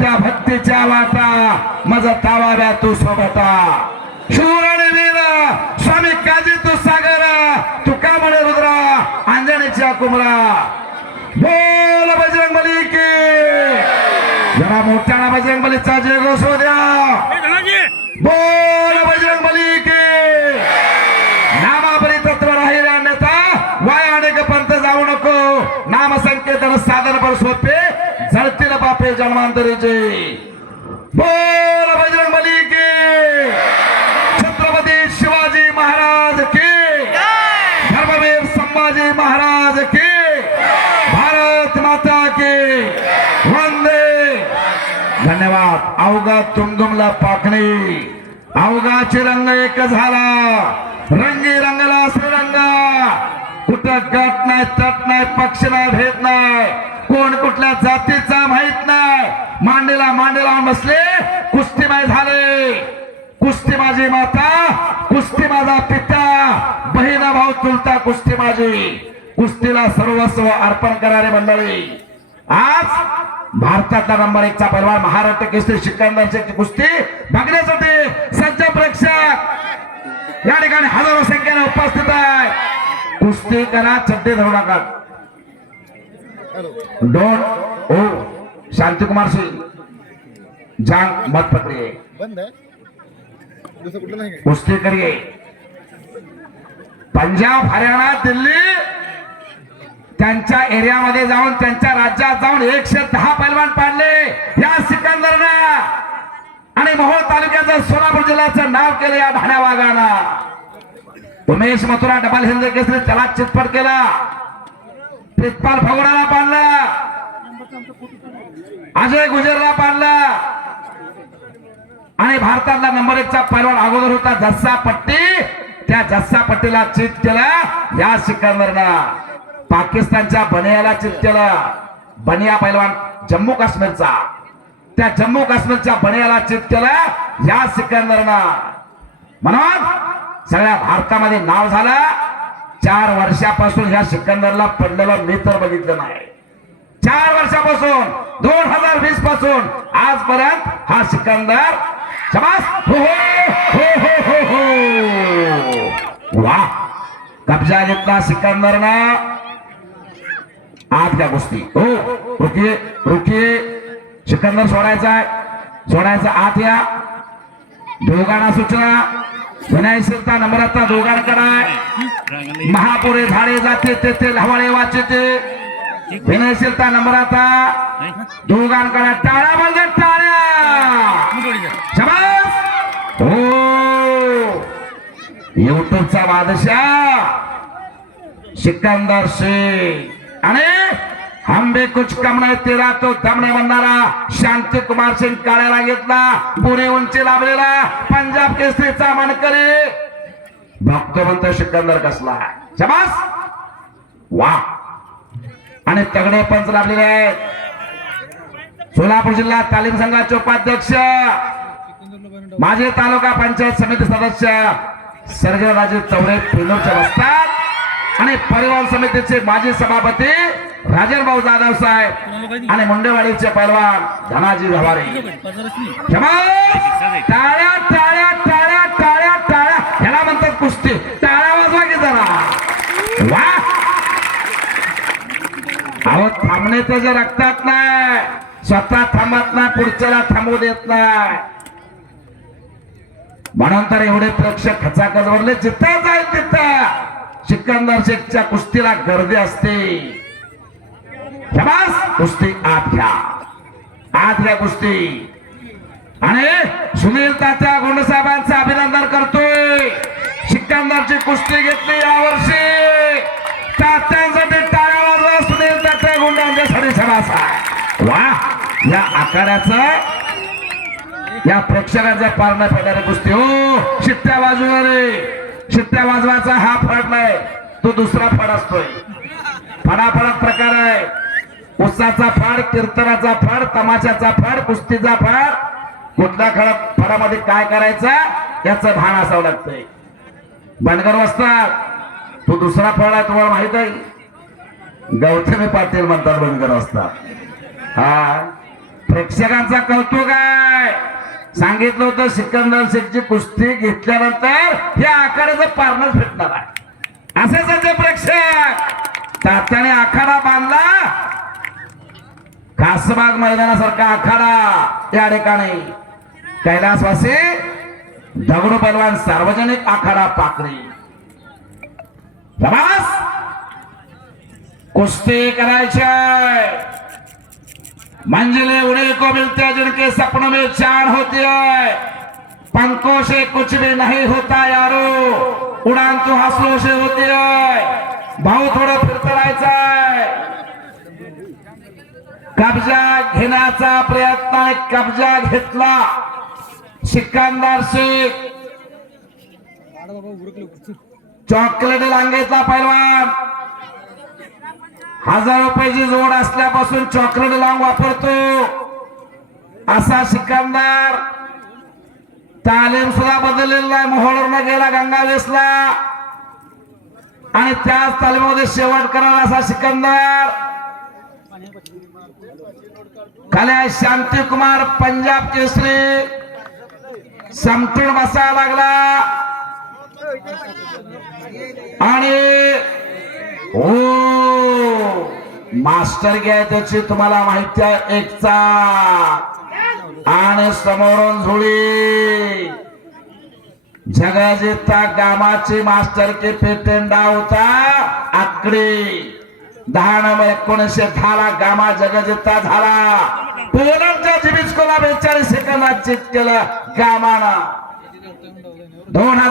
त्या भक्तीच्या वाटा माझा तावाव्या तू सोबता. शूर आणि स्वामी काजी तू सागर तू का म्हणे रुद्रा अंजनीच्या कुमरा. बोल बजरंग बली की. जरा मोठ्याला बजरंग बलीचा जय घोषो द्या बोल बजरंग बली की. नामापरी तत्व राहील अन्यथा वाया अनेक पंत जाऊ नको. नाम संकेतन साधन पर सोपे जळतील बापे जन्मांतरीचे. बोल बजरंग बली छत्रपती शिवाजी महाराज के. धर्मवीर संभाजी महाराज के. भारत माता के. वंदे. धन्यवाद. अवघा तुमदुमला पाखणी. अवघाचे रंग एक झाला. रंगी रंगला श्रीरंगा कुठं गट नाही तट नाही पक्ष नाही भेद नाही. कोण कुठल्या जातीचा माहीत नाही. मांडीला मांडीला बसले कुस्तीमाय झाले. कुस्ती माझी माता कुस्ती माझा पिता बहिणा भाऊ चुलता कुस्ती माझी कुस्तीला सर्वस्व अर्पण करणारे मंडळी. आज भारतातला नंबर एकचा परिवार महाराष्ट्र केसरी सिकंदरची कुस्ती बघण्यासाठी सज्ज प्रेक्षक. या ठिकाणी हजारो संख्येने उपस्थित आहे. कुस्ती करा चड्डे धरू नका. Don't oh oh. Shantikumar Singh जांग मतपत्रे. कुस्ती करिये पंजाब हरियाणा दिल्ली त्यांच्या एरियामध्ये जाऊन त्यांच्या राज्यात जाऊन एकशे दहा पैलवान पाडले. या सिकंदरना आणि मोहोळ तालुक्याचं सोलापूर जिल्ह्याचं नाव केलं या भाड्या वाघाना उमेश मथुरा डबल हिंद केसरी त्याला चितपट केला. प्रितपाल फगोडाला अजय गुजरला पाडला. आणि भारतातला नंबर एकचा पैलवान अगोदर होता जस्सा पट्टी. त्या जस्सा पट्टीला चित केला. या सिकंदरनं पाकिस्तानच्या बनियाला चित केला. बनिया पैलवान जम्मू काश्मीरचा. त्या जम्मू काश्मीरच्या बनियाला चित केला. या सिकंदरनं म्हणून सगळ्या भारतामध्ये नाव झालं. चार वर्षापासून ह्या सिकंदरला पडलेलं मी तर बघितलं नाही. चार वर्षापासून दोन हजार वीसपासून आजपर्यंत हा सिकंदर शबास! हो हो हो हो हो हो. वा! कब्जा घेतला सिकंदरनं आज त्या गोष्टी हो रुकिये रुकिये सिकंदर सोडायचा आहे. सोडायचा आत या. दोघांना सूचना. विनायशीलता नंबर नम्रता दोघांकडे महापुरे झाडे जाते तेथे हवाळे वाचते. विनयशीलता नंबर आता. दोघांकडे टाळ्या बंद टाळ्या. शबास. हो. युट्यूबचा बादशाह. सिकंदर शेख आणि हम भी कुछ कम नाही तेरा तो दम नाही म्हणणारा शांती कुमार सिंग काळ्याला घेतला. पुणे उंची लाभलेला. पंजाब केसरीचा मनकरी. भक्तवंत सिकंदर कसला शबास. वा. आणि तगडे पंच लाभलेले आहेत. सोलापूर जिल्हा तालीम संघाचे उपाध्यक्ष माजी तालुका पंचायत समिती सदस्य सर्जराजे चौरे पिनूरचे बसतात आणि परिवहन समितीचे माजी सभापती राजन भाऊ जाधव साहेब आणि मुंडेवाडीचे पैलवान धनाजी व्यवहारे टाळ्या टाळ्या टाळ्या टाळ्या टाळ्या. ह्याला म्हणतात कुस्ती. टाळ्या वाजवा की जरा वा अहो थांबणे त्याच्या रक्तात नाही स्वतः थांबत नाही पुढच्याला थांबू देत नाही. म्हणून तर एवढे प्रेक्षक खचाखच भरले जिथं जाईल तिथं. सिकंदर शेखच्या कुस्तीला गर्दी असते. कुस्ती आत घ्या. आत घ्या कुस्ती. आणि सुनील तात्या गोंडसाहेबांचं अभिनंदन करतोय. सिकंदरची कुस्ती घेतली यावर्षी. या या प्रेक्षकांचा पारणा पडणारी कुस्ती. हो शिट्ट्या वाजवणारे शिट्ट्या वाजवायचा हा फड नाही तो दुसरा फड असतोय. फडाफडात प्रकार आहे. उसाचा फड कीर्तनाचा फड तमाशाचा फड कुस्तीचा फड कुठल्या खडा फडामध्ये काय करायचं याचं भान असावं लागतंय. बनगर वाजतात तो दुसरा फळ आहे तुम्हाला माहीत आहे? गौतमी पाटील म्हणतात बनगर वाजतात हा. प्रेक्षकांचा कौतुक आहे. सांगितलं होतं सिकंदर शेठची कुस्ती घेतल्यानंतर हे आखाड्याचं पारणच भेटणार आहे. असे सगळे प्रेक्षक. तात्याने आखाडा बांधला. खासबाग मैदानासारखा आखाडा या ठिकाणी. कैलासवासी दगडू पैलवान सार्वजनिक आखाडा पाकळी. कुस्ती करायची मंजिले उन्हीं को मिलते हैं जिनके सपनों में चार होती है। पंखों से कुछ भी नहीं होता यारो। उड़ान तो हौसलों से होती है। बहुत थोड़ा फिरता फिरत राहायचंय कब्जा घेण्याचा प्रयत्न कब्जा घेतला। सिकंदर शेख चॉकलेट लांगेचा पैलवान हजार रुपयाची जोड असल्यापासून चॉकलेट लावून वापरतो. असा सिकंदर तालीम सुद्धा बदललेला आहे मोहोळवरनं गेला गंगावेसला. आणि त्याच तालीमामध्ये शेवट करणारा असा सिकंदर. खाली शांती कुमार पंजाब केसरी. समटून बसायला लागला. आणि ओ मास्टर घ्यायची तुम्हाला माहिती आहे एकचा. आणि समोरून झुळी जगाजिता गामाची मास्टर के पेटेंडा होता आकडे. दहा नंबर एकोणीसशे झाला गामा जगजिता झाला. पोलंडच्या जिबिस्कोला बेचाळीस सेकंदात चित केलं? गामानं. दोन हजार